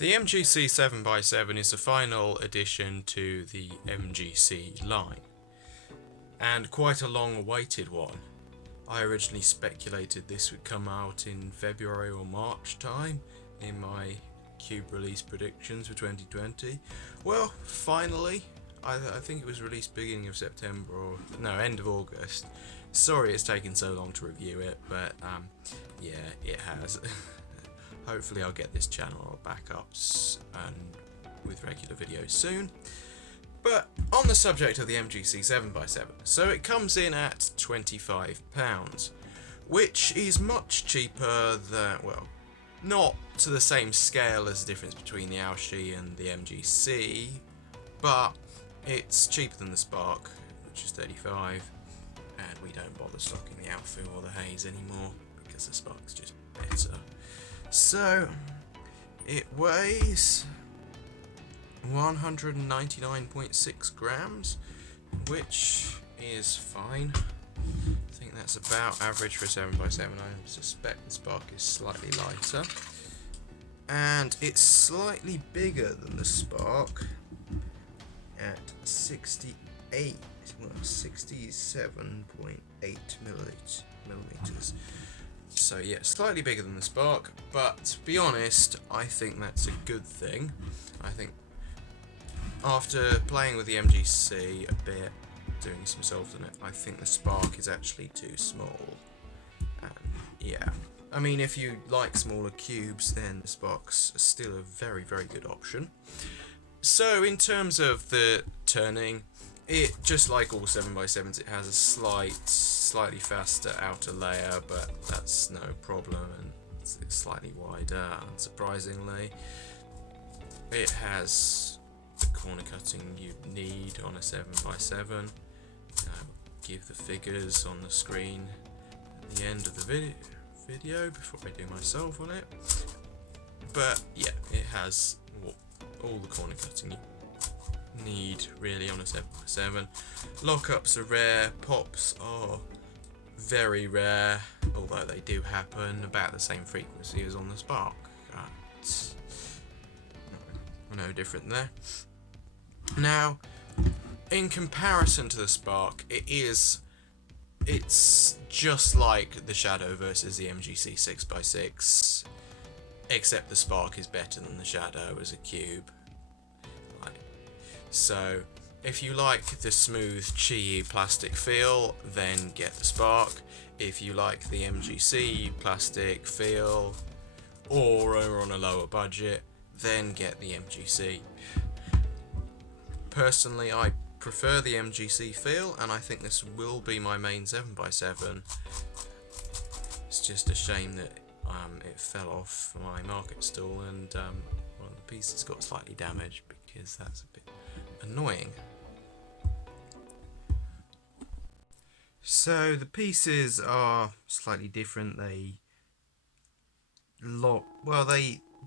The MGC 7x7 is the final addition to the MGC line, and quite a long-awaited one. I originally speculated this would come out in February or March time in my cube release predictions for 2020. Well, finally, I think it was released beginning of September, or no, end of August. Sorry it's taken so long to review it, but yeah, it has. Hopefully I'll get this channel back up and with regular videos soon. But on the subject of the MGC 7x7, so it comes in at £25, which is much cheaper than, well, not to the same scale as the difference between the AoFu and the MGC, but it's cheaper than the Spark, which is 35, and we don't bother stocking the AoFu or the Haze anymore because the Spark's just better. So it weighs 199.6 grams, which is fine. I think that's about average for a 7x7. I suspect the Spark is slightly lighter, and it's slightly bigger than the Spark at 67.8 millimeters. So yeah, slightly bigger than the Spark, but to be honest, I think that's a good thing. I think after playing with the MGC a bit, doing some solves on it, I think the Spark is actually too small. And yeah, I mean, if you like smaller cubes, then the Spark's still a very, very good option. So in terms of the turning, it, just like all 7x7s, it has a slightly faster outer layer, but that's no problem, and it's slightly wider, unsurprisingly. It has the corner cutting you need on a 7x7. I'll give the figures on the screen at the end of the video before I do myself on it. But yeah, it has all the corner cutting you need really on a 7x7. Lockups are rare, pops are very rare, although they do happen about the same frequency as on the Spark. No different there. Now, in comparison to the Spark, it's just like the Shadow versus the MGC 6x6, except the Spark is better than the Shadow as a cube. So, if you like the smooth, chewy plastic feel, then get the Spark. If you like the MGC plastic feel, or are on a lower budget, then get the MGC. Personally, I prefer the MGC feel, and I think this will be my main 7x7. It's just a shame that it fell off my market stall, and one of the pieces got slightly damaged, because that's a bit annoying. So the pieces are slightly different. They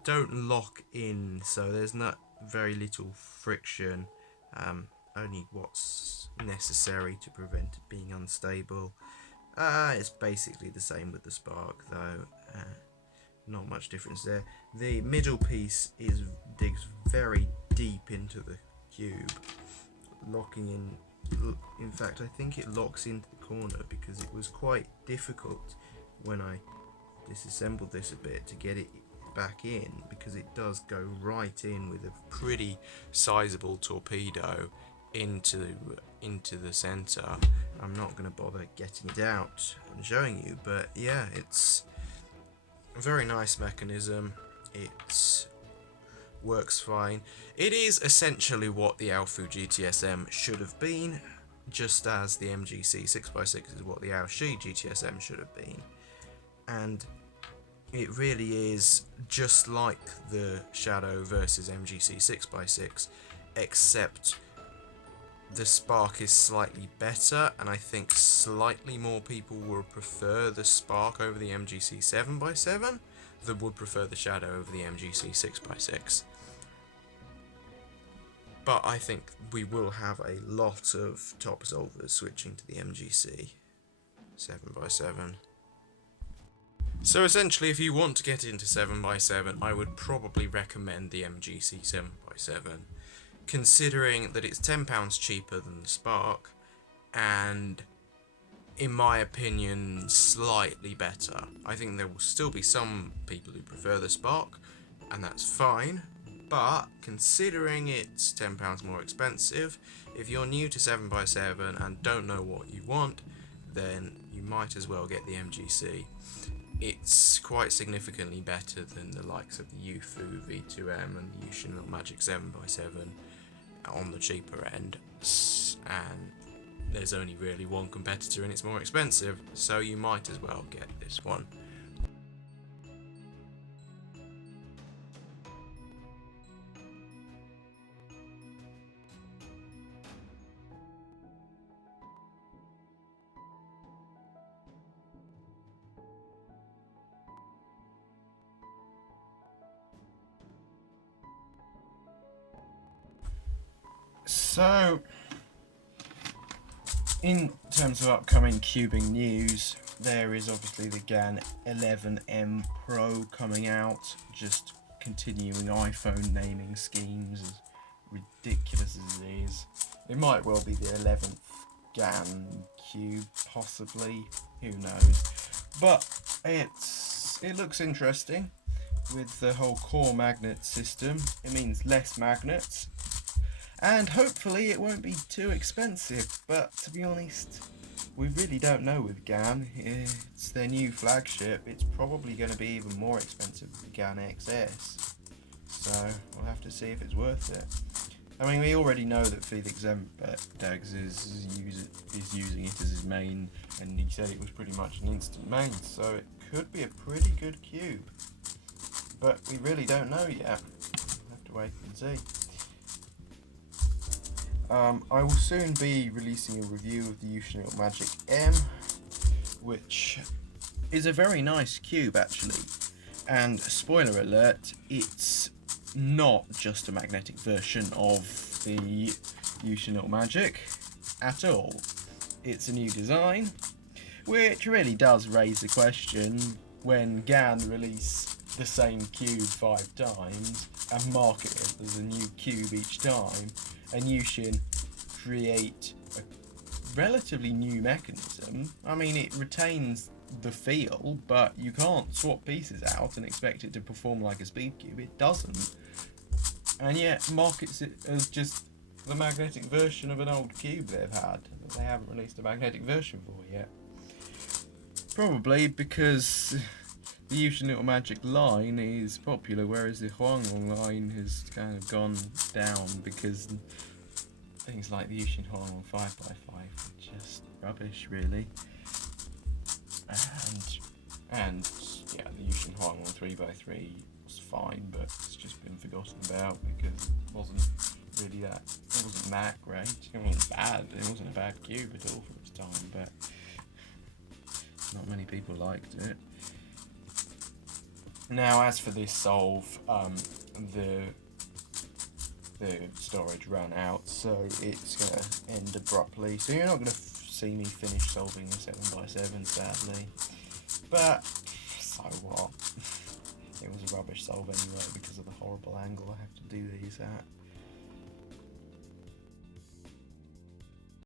don't lock in, so there's not very little friction, only what's necessary to prevent it being unstable. It's basically the same with the Spark, though. Not much difference there. The middle piece digs very deep into the cube, locking in. In fact, I think it locks into the corner, because it was quite difficult when I disassembled this a bit to get it back in, because it does go right in with a pretty sizable torpedo into the center. I'm not going to bother getting it out and showing you, but yeah, it's a very nice mechanism. It works fine. It is essentially what the AoFu GTSM should have been, just as the MGC 6x6 is what the AoFu GTSM should have been. And it really is just like the Shadow versus MGC 6x6, except the Spark is slightly better, and I think slightly more people will prefer the Spark over the MGC 7x7 than would prefer the Shadow over the MGC 6x6. But I think we will have a lot of top solvers switching to the MGC 7x7. So essentially, if you want to get into 7x7, I would probably recommend the MGC 7x7, considering that it's £10 cheaper than the Spark, and in my opinion, slightly better. I think there will still be some people who prefer the Spark, and that's fine, but considering it's £10 more expensive, if you're new to 7x7 and don't know what you want, then you might as well get the MGC. It's quite significantly better than the likes of the AoFu V2M and the Yushin Magic 7x7 on the cheaper end, and there's only really one competitor and it's more expensive, so you might as well get this one. So, in terms of upcoming cubing news, there is obviously the GAN 11M Pro coming out, just continuing iPhone naming schemes, as ridiculous as it is. It might well be the 11th GAN cube, possibly, who knows. But it looks interesting with the whole core magnet system. It means less magnets, and hopefully it won't be too expensive, but to be honest, we really don't know with GAN. It's their new flagship. It's probably going to be even more expensive than the GAN XS, so we'll have to see if it's worth it. I mean, we already know that Felix Zemdegs is using it as his main, and he said it was pretty much an instant main, so it could be a pretty good cube, but we really don't know yet. We'll have to wait and see. I will soon be releasing a review of the Yushin Magic M, which is a very nice cube actually, and spoiler alert, it's not just a magnetic version of the Yushin Magic at all. It's a new design, which really does raise the question: when GAN release the same cube 5 times and market it as a new cube each time, and Yushin create a relatively new mechanism. I mean, it retains the feel, but you can't swap pieces out and expect it to perform like a speed cube. It doesn't, and yet markets it as just the magnetic version of an old cube they've had that they haven't released a magnetic version for yet. Probably because the Yushin Magic line is popular, whereas the Huanglong line has kind of gone down because things like the Yushin Huanglong 5x5 are just rubbish, really. And yeah, the Yushin Huanglong 3x3 was fine, but it's just been forgotten about because it wasn't really that. It wasn't that great. It wasn't bad. It wasn't a bad cube at all for its time, but not many people liked it. Now, as for this solve, the storage ran out, so it's going to end abruptly. So you're not going to see me finish solving the 7x7, sadly. But so what? It was a rubbish solve anyway because of the horrible angle I have to do these at.